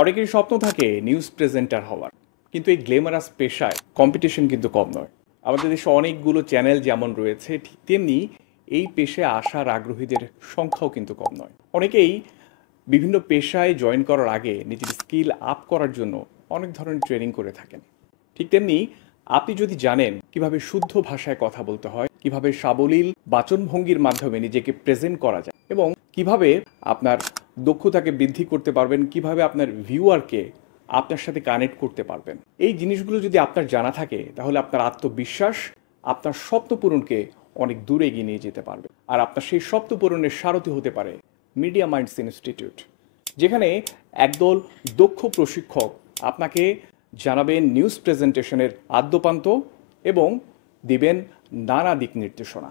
অনেকেরই স্বপ্ন থাকে নিউজ প্রেজেন্টার হওয়ার, কিন্তু এই গ্ল্যামারাস পেশায় কম্পিটিশন কিন্তু কম নয়। আমাদের দেশে অনেকগুলো চ্যানেল যেমন রয়েছে, ঠিক তেমনি এই পেশায় আসার আগ্রহীদের সংখ্যাও কিন্তু কম নয়। অনেকেই বিভিন্ন পেশায় জয়েন করার আগে নিজের স্কিল আপ করার জন্য অনেক ধরনের ট্রেনিং করে থাকেন। ঠিক তেমনি আপনি যদি জানেন কিভাবে শুদ্ধ ভাষায় কথা বলতে হয়, কিভাবে সাবলীল বাচনভঙ্গির মাধ্যমে নিজেকে প্রেজেন্ট করা যায় এবং কিভাবে আপনার দক্ষতাকে বৃদ্ধি করতে পারবেন, কিভাবে আপনার ভিউয়ারকে আপনার সাথে কানেক্ট করতে পারবেন, এই জিনিসগুলো যদি আপনার জানা থাকে তাহলে আপনার আত্মবিশ্বাস আপনার স্বপ্ন পূরণকে অনেক দূরে এগিয়ে নিয়ে যেতে পারবে। আর আপনার সেই স্বপ্ন পূরণের সারথি হতে পারে মিডিয়া মাইন্ডস ইনস্টিটিউট, যেখানে একদল দক্ষ প্রশিক্ষক আপনাকে জানাবেন নিউজ প্রেজেন্টেশনের আদ্যোপান্ত এবং দিবেন নানা দিক নির্দেশনা।